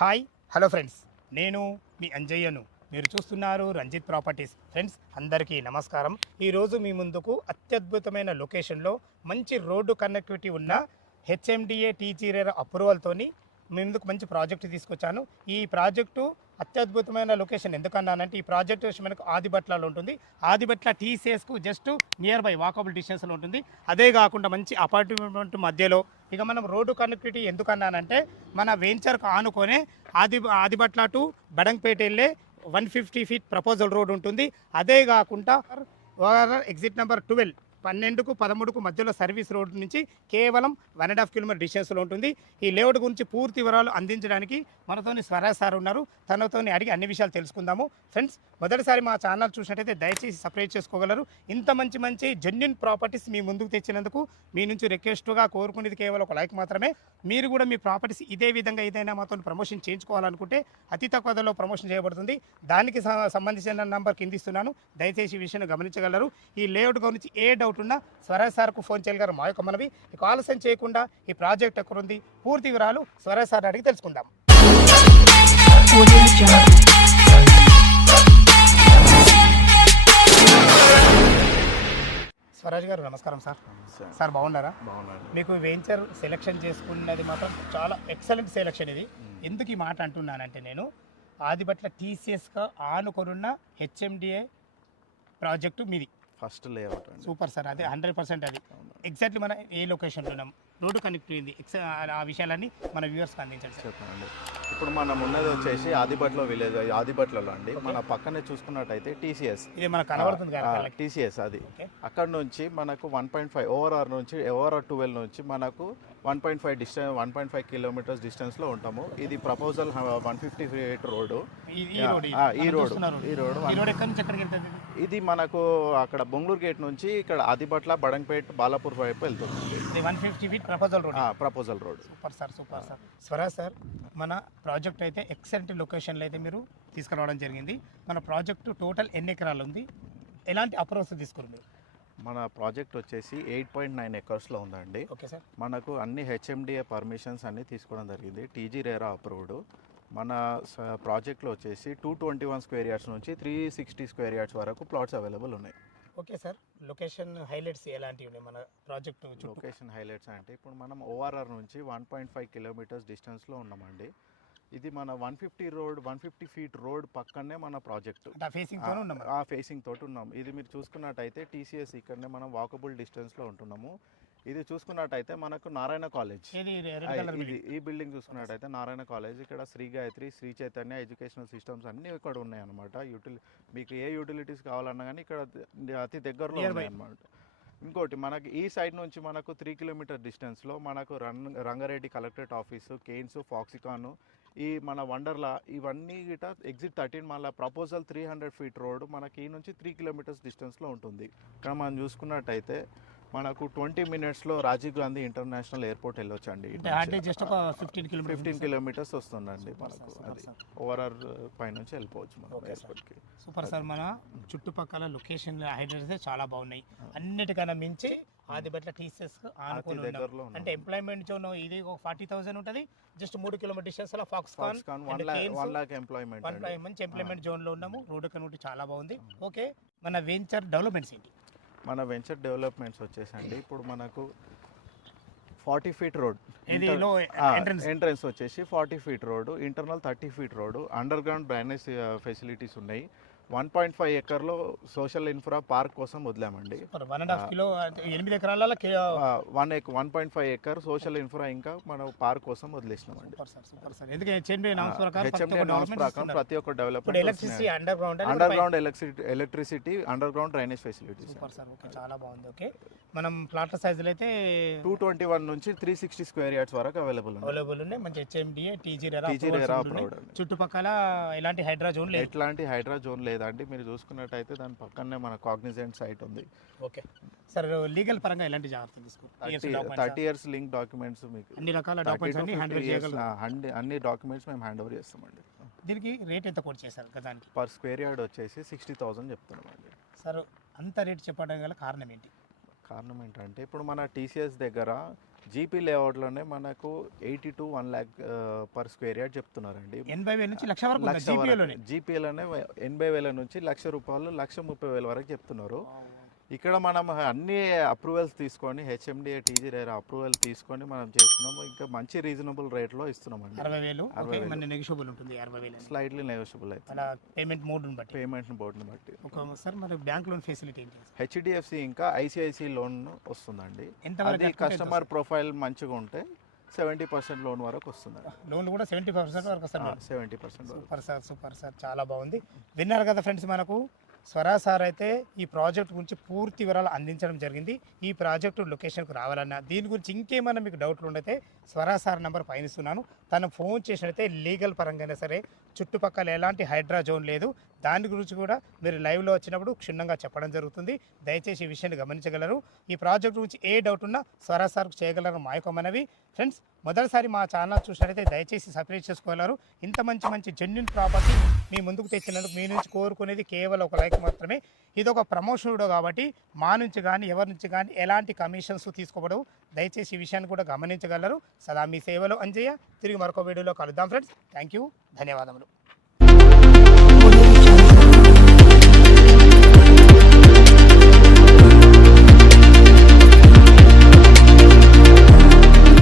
Hi hello friends, నేను మీ అంజయ్యను. మీరు చూస్తున్నారు రంజిత్ ప్రాపర్టీస్. ఫ్రెండ్స్ అందరికీ నమస్కారం. ఈరోజు మీ ముందుకు అత్యద్భుతమైన లొకేషన్లో మంచి రోడ్డు కనెక్టివిటీ ఉన్న హెచ్ఎండిఏ టీజీ రేరా అప్రూవల్తోని మీ ముందుకు మంచి ప్రాజెక్టు తీసుకొచ్చాను. ఈ ప్రాజెక్టు అత్యద్భుతమైన లొకేషన్ ఎందుకన్నానంటే ఈ ప్రాజెక్ట్ మనకు ఆదిబట్లలో ఉంటుంది. ఆదిబట్ల టీసీఎస్కు జస్ట్ నియర్ బై వాకబుల్ డిస్టెన్స్లో ఉంటుంది. అదే కాకుండా మంచి అపార్ట్మెంట్ మధ్యలో ఇక మనం రోడ్డు కనెక్టివిటీ ఎందుకన్నానంటే మన వెంచర్కు ఆనుకొనే ఆదిబట్ల టు బడంగ్పేట వెళ్ళే 150 ఫీట్ ప్రపోజల్ రోడ్ ఉంటుంది. అదే కాకుండా ఎగ్జిట్ నెంబర్ 12కు 13కు మధ్యలో సర్వీస్ రోడ్ నుంచి కేవలం 1.5 కిలోమీటర్ డిస్టెన్స్లో ఉంటుంది. ఈ లేఅవుట్ గురించి పూర్తి వివరాలు అందించడానికి మనతోని స్వరాజ్ సార్ ఉన్నారు. తనతోని అడిగి అన్ని విషయాలు తెలుసుకుందాము. ఫ్రెండ్స్ మొదటిసారి మా ఛానల్ చూసినట్టయితే దయచేసి సబ్స్క్రైబ్ చేసుకోగలరు. ఇంత మంచి జెన్యూన్ ప్రాపర్టీస్ మీ ముందుకు తెచ్చినందుకు మీ నుంచి రిక్వెస్ట్గా కోరుకునేది కేవలం ఒక లైక్ మాత్రమే. మీరు కూడా మీ ప్రాపర్టీస్ ఇదే విధంగా ఏదైనా మాతో ప్రమోషన్ చేయించుకోవాలనుకుంటే అతి తక్కువ ధరలో ప్రమోషన్ చేయబడుతుంది. దానికి సంబంధించిన నంబర్ కింద ఇస్తున్నాను, దయచేసి ఈ విషయాన్ని గమనించగలరు. ఈ లేఅవుట్ గురించి ఏ డౌట్ ఉన్నా స్వరాజ్ సార్కు ఫోన్ చేయగలరు. మా యొక్క మనవి ఇక ఆలస్యం చేయకుండా ఈ ప్రాజెక్ట్ ఎక్కడుంది పూర్తి వివరాలు స్వరాజ్ సార్ అడిగి తెలుసుకుందాం. స్వరాజ్ గారు నమస్కారం సార్. సార్ బాగున్నారా? మీకు వెంచర్ సెలెక్షన్ చేసుకున్నది మాత్రం చాలా ఎక్సలెంట్ సెలెక్షన్. ఇది ఎందుకు ఈ మాట అంటున్నానంటే నేను ఆదిబట్ల టీసీఎస్గా ఆనుకొనున్న హెచ్ఎండిఏ ప్రాజెక్టు మీది ఫస్ట్ లేఅవుట్. సూపర్ సార్, అదే 100% అది ఎగ్జాక్ట్లీ మన ఏ లొకేషన్లో ఉన్నాం, రోడ్డు కనెక్ట్ అయింది, ఆ విషయాలన్నీ మన వ్యూవర్స్కి అందించండి. చెప్పండి. ఇప్పుడు మనం ఉన్నది వచ్చేసి ఆదిబట్ల విలేజ్, ఆదిబట్లలో అండి. మన పక్కనే చూసుకున్నట్టయితే టీసీఎస్, ఇది మనకు కనబడుతుంది కదా టీసీఎస్. అది అక్కడ నుంచి మనకు 1.5 ఓవర్ నుంచి ఓవర్ 12 నుంచి మనకు 1.5 కిలోమీటర్స్ డిస్టెన్స్లో ఉంటాము. ఇది ప్రపోజల్ 150 ఫీట్ రోడ్డు. ఈ రోడ్ ఎక్కడి నుంచి ఎక్కడికి వెళ్తుంది? ఇది మనకు అక్కడ బొంగళూరు గేట్ నుంచి ఇక్కడ ఆదిబట్ల బడంగ్పేట్ బాలాపూర్ వైపు వెళ్తుంది. 150 feet proposal road. Super sir, super sir. Swaraj sir, మన ప్రాజెక్ట్ అయితే ఎక్సలెంట్ లొకేషన్లో అయితే మీరు తీసుకురావడం జరిగింది. మన ప్రాజెక్టు టోటల్ ఎన్ని ఎకరాలు ఉంది, ఎలాంటి అప్రోచ్ తీసుకున్నారు మీరు? మన ప్రాజెక్ట్ వచ్చేసి 8.9 ఎకర్స్లో ఉందండి. Okay sir. మనకు అన్ని హెచ్ఎండిఏ పర్మిషన్స్ అన్నీ తీసుకోవడం జరిగింది, టీజీ రేరా అప్రూవ్డ్. మన ప్రాజెక్ట్లో వచ్చేసి 221 స్క్వేర్ యార్డ్స్ నుంచి 360 స్క్వేర్ యార్డ్స్ వరకు ప్లాట్స్ అవైలబుల్ ఉన్నాయి. ఓకే సార్, లొకేషన్ హైలైట్స్ ఎలాంటివి ఉన్నాయి మన ప్రాజెక్టు? లొకేషన్ హైలైట్స్ అంటే ఇప్పుడు మనం ఓఆర్ఆర్ నుంచి 1.5 కిలోమీటర్స్ డిస్టెన్స్లో ఉన్నామండి. ఇది మన 150 ఫీట్ రోడ్ పక్కనే మన ప్రాజెక్టు, ఫేసింగ్ తోటి ఉన్నాం. ఇది మీరు చూసుకున్నట్టయితే టీసీఎస్ ఇక్కడనే మనం వాకబుల్ డిస్టెన్స్లో ఉంటున్నాము. ఇది చూసుకున్నట్టయితే మనకు నారాయణ కాలేజ్, ఈ బిల్డింగ్ చూసుకున్నట్టయితే నారాయణ కాలేజ్, ఇక్కడ శ్రీ గాయత్రి, శ్రీ చైతన్య ఎడ్యుకేషనల్ సిస్టమ్స్ అన్నీ ఇక్కడ ఉన్నాయన్నమాట. మీకు ఏ యూటిలిటీస్ కావాలన్నా కానీ ఇక్కడ అతి దగ్గరలో ఉన్నాయన్నమాట. ఇంకోటి మనకి ఈ సైడ్ నుంచి మనకు 3 కిలోమీటర్ డిస్టెన్స్లో మనకు రంగారెడ్డి కలెక్టరేట్ ఆఫీసు, కేన్స్, ఫాక్సికాను, ఈ మన వండర్లా, ఇవన్నీ గిట ఎగ్జిట్ 13 మళ్ళీ ప్రపోజల్ 300 ఫీట్ రోడ్ మనకి ఈ నుంచి 3 కిలోమీటర్స్ డిస్టెన్స్లో ఉంటుంది. ఇక్కడ మనం చూసుకున్నట్టయితే మనకు 20 మినిట్స్లో రాజీవ్ గాంధీ ఇంటర్నేషనల్ ఎయిర్పోర్ట్ వెళ్ళొచ్చు అండి. జస్ట్ ఒక 15 కిలోమీటర్స్ వస్తుందండి మనకు. అది ఓవరాల్ పై నుంచి వెళ్ళిపోవచ్చు మనం ఎయిర్పోర్ట్కి. Super sir. మన చుట్టుపక్కల లొకేషన్ హైలైట్స్ చాలా బాగున్నాయి. అన్నిటికన్నా మించి ఆదిబట్ల టీసీఎస్ అంటే ఎంప్లాయ్మెంట్ జోన్ ఇది ఒక 40,000 ఉంటుంది. జస్ట్ 3 కిలోమీటర్ డిస్టెన్స్ లో ఫాక్స్కాన్ 1 lakh ఎంప్లాయ్మెంట్, మంచి ఎంప్లాయ్మెంట్ జోన్ లో ఉన్నాము. రోడ్డు కనెక్టివిటీ చాలా బాగుంది. ఓకే, మన వెంచర్ డెవలప్మెంట్స్ ఏంటి? మన వెంచర్ డెవలప్మెంట్స్ వచ్చేసండి ఇప్పుడు మనకు 40 ఫీట్ రోడ్, ఎంట్రన్స్ వచ్చేసి 40 feet road, internal 30 feet road, under ground drainage facilities ఉన్నాయి. 1.5 ఎకర్లో సోషల్ ఇన్ఫ్రా పార్క్ కోసం వదిలామండి. 1.5 ఎకర్ సోషల్ ఇన్ఫ్రా ఇంకా మనం పార్క్ కోసం వదిలేసినామండి. ప్రతి ఒక్క development, under ground electricity, under ground drainage facilities. చాలా బాగుంది. ఓకే, మనం ప్లాట్ల సైజులు అయితే 221 నుంచి 360 స్క్వేర్ యార్డ్స్ వరకు అవైలబుల్ ఉన్నాయి. మంచి హెచ్ఎండిఏ టీజీ రేరా చుట్టుపక్కల ఎలాంటి హైడ్రా జోన్ లేదండి. మీరు చూసుకున్నట్టయితే దాని పక్కనే మన కాగ్నిజెంట్ సైట్ ఉంది. ఓకే సార్, లీగల్ పరంగా ఎలాంటి జాగ్రత్తలు తీసుకోవాలి? 30 years లింక్ డాక్యుమెంట్స్, మీకు అన్ని రకాల డాక్యుమెంట్స్ అన్ని డాక్యుమెంట్స్ మేము హ్యాండ్ ఓవర్ చేస్తామండి. దీనికి రేట్ ఎంత కోట్ చేశారు గదానికి? పర్ స్క్వేర్ యార్డ్ వచ్చేసి 60,000 చెప్తున్నామండి. సార్, అంత రేట్ చెప్పడం గల కారణం ఏంటి? కారణం ఏంటంటే ఇప్పుడు మన టీసీఎస్ దగ్గర జీపీ లేఅవుట్లోనే మనకు 80 to 1 lakh per square yard చెప్తున్నారండి. 80,000 నుంచి లక్ష వరకు జీపీలోనే 80,000 నుంచి ₹1,00,000 1,30,000 వరకు చెప్తున్నారు. ఇక్కడ మనం అన్ని అప్రూవల్స్ తీసుకొని హెచ్ఎండిఏ టీజీ రేరా అప్రూవల్ తీసుకొని మనం చేస్తున్నాము. ఇంకా మంచి రీజనబుల్ రేట్లో ఇస్తున్నామండి. 60,000 నెగోషియబుల్ ఉంటుంది. 60,000 స్లైట్లీ నెగోషియబుల్ అయితే అలా పేమెంట్ మోడ్ని బట్టి బట్టి. సార్ మరి బ్యాంక్ లోన్ ఫెసిలిటీ ఏంటి? హెచ్డిఎఫ్సి ఇంకా ఐసిఐసి లోన్ వస్తుందండి. అది కస్టమర్ ప్రొఫైల్ మంచిగా ఉంటే 70% లోన్ వరకు వస్తుంది. లోన్ కూడా 70% వరకు వస్తుంది. 70%. సూపర్ సార్, చాలా బాగుంది. విన్నారు కదా ఫ్రెండ్స్, మనకు స్వరా సార్ అయితే ఈ ప్రాజెక్ట్ గురించి పూర్తి వివరాలు అందించడం జరిగింది. ఈ ప్రాజెక్టు లొకేషన్కు రావాలన్నా దీని గురించి ఇంకేమైనా మీకు డౌట్లు ఉండైతే స్వరా సార్ నెంబర్ పైన ఇస్తున్నాను. తను ఫోన్ చేసినట్లయితే లీగల్ పరంగానే సరే, చుట్టుపక్కల ఎలాంటి హైడ్రా జోన్ లేదు, దాని గురించి కూడా మీరు లైవ్లో వచ్చినప్పుడు క్షుణ్ణంగా చెప్పడం జరుగుతుంది. దయచేసి ఈ విషయాన్ని గమనించగలరు. ఈ ప్రాజెక్ట్ గురించి ఏ డౌట్ ఉన్నా స్వరా సార్కు చేయగలరు మా యొక్క మనవి. ఫ్రెండ్స్, మొదటిసారి మా ఛానల్ చూసినట్లయితే దయచేసి సబ్స్క్రైబ్ చేసుకోగలరు. ఇంత మంచి జెన్యూన్ ప్రాపర్టీ మీ ముందుకు తెచ్చినందుకు మీ నుంచి కోరుకునేది కేవలం ఒక లైక్ మాత్రమే. ఇది ఒక ప్రమోషన్ వీడియో కాబట్టి మా నుంచి కానీ ఎవరి నుంచి కానీ ఎలాంటి కమిషన్స్ తీసుకోబడవు. దయచేసి ఈ విషయాన్ని కూడా గమనించగలరు. సదా మీ సేవలో అంజయ్య. తిరిగి మరొక వీడియోలో కలుద్దాం ఫ్రెండ్స్. థ్యాంక్ యూ, ధన్యవాదములు.